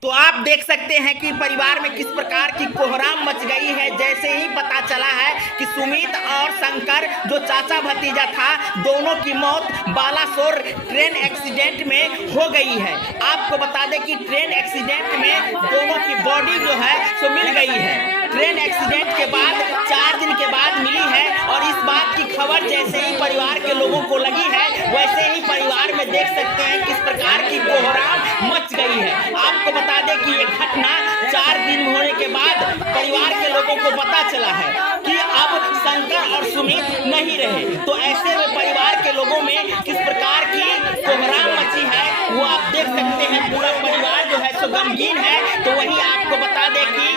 तो आप देख सकते हैं कि परिवार में किस प्रकार की कोहराम मच गई है। जैसे ही पता चला है कि सुमित और शंकर जो चाचा भतीजा था, दोनों की मौत बालासोर ट्रेन एक्सीडेंट में हो गई है। आपको बता दें कि ट्रेन एक्सीडेंट में दोनों की बॉडी जो है सो मिल गई है। ट्रेन एक्सीडेंट के बाद 4 दिन के बाद मिली है और इस बात की खबर जैसे ही परिवार के लोगों को लगी है, वैसे ही परिवार में देख सकते हैं किस प्रकार की कोहराम मच गई है। आपको बता दें कि ये घटना 4 दिन होने के बाद परिवार के लोगों को पता चला है कि अब शंकर और सुमित नहीं रहे। तो ऐसे में परिवार के लोगों में किस प्रकार की कोहराम मची है वो आप देख सकते हैं। पूरा परिवार जो है सो गमगीन है। तो वही आपको बता दें कि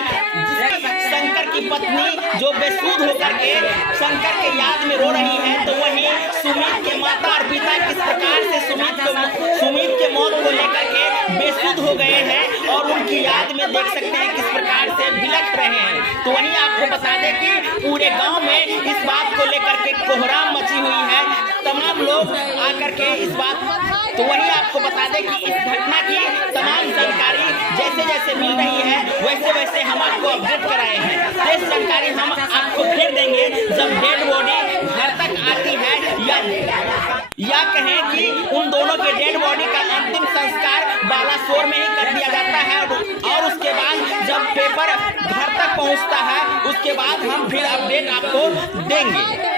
शंकर की पत्नी जो बेसुध होकर के शंकर के याद में रो रही है, तो वहीं सुमित के माता और पिता किस प्रकार से सुमित के मौत को लेकर के बेसुध हो गए हैं और उनकी याद में देख सकते हैं किस प्रकार से बिलख रहे हैं। तो वहीं आपको बता दें कि पूरे गांव में इस बात को लेकर के कोहराम मची हुई है। तमाम लोग आकर के इस बात, तो वहीं आपको बता दें कि इस घटना की तमाम जानकारी जैसे जैसे मिल रही है वैसे वैसे हम आपको अपडेट कराए हैं। शेष जानकारी हम आपको फिर देंगे जब डेड बॉडी घर तक आती है या कहें कि उन दोनों के डेड बॉडी का अंतिम संस्कार बालासोर में ही कर दिया जाता है और उसके बाद जब पेपर घर तक पहुंचता है उसके बाद हम फिर अपडेट आपको देंगे।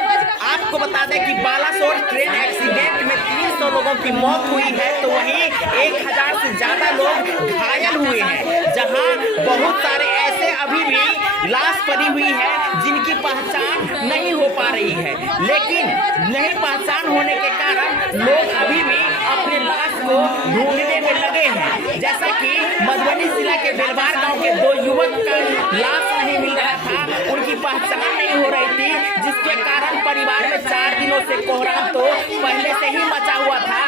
आपको बता दें कि बालासोर ट्रेन एक्सीडेंट में 300 लोगों की मौत हुई है, तो वहीं 1000 से ज्यादा लोग घायल हुए हैं। जहां बहुत सारे ऐसे अभी भी लाश पड़ी हुई है जिनकी पहचान नहीं हो पा रही है। लेकिन नहीं पहचान होने के कारण लोग अभी भी अपने लाश को ढूंढने में लगे हैं। जैसा कि मधुबनी जिला के बेलवार गांव के 2 युवक का लाश नहीं मिल रहा था, उनकी पहचान नहीं हो रही थी, जिसके कारण परिवार में 4 दिनों से कोहराम तो पहले से ही मचा हुआ था।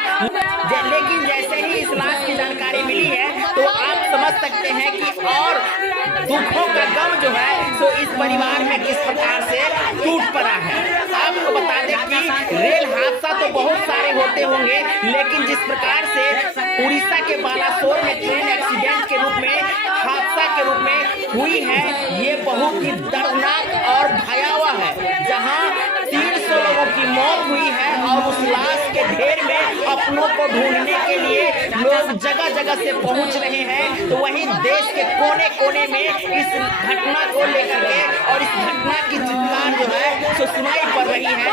लेकिन जैसे ही इस लाश की जानकारी मिली है तो आप समझ सकते हैं कि और दुखों का गम जो है तो इस परिवार में किस प्रकार से टूट पड़ा है। आपको बता दें कि रेल हादसा तो बहुत सारे होते होंगे, लेकिन जिस प्रकार से उड़ीसा के बालासोर में ट्रेन एक्सीडेंट के रूप में हादसा के रूप में हुई है, ये बहुत ही दर्दनाक और भयावह है। जहां 300 लोगों की मौत हुई है और उस लाश के ढेर में अपनों को ढूंढने के लिए लोग जगह जगह से पहुंच रहे हैं। तो वहीं देश के कोने कोने में इस घटना को लेकर के और इस घटना की चित्कार जो है सो सुनाई पड़ रही है।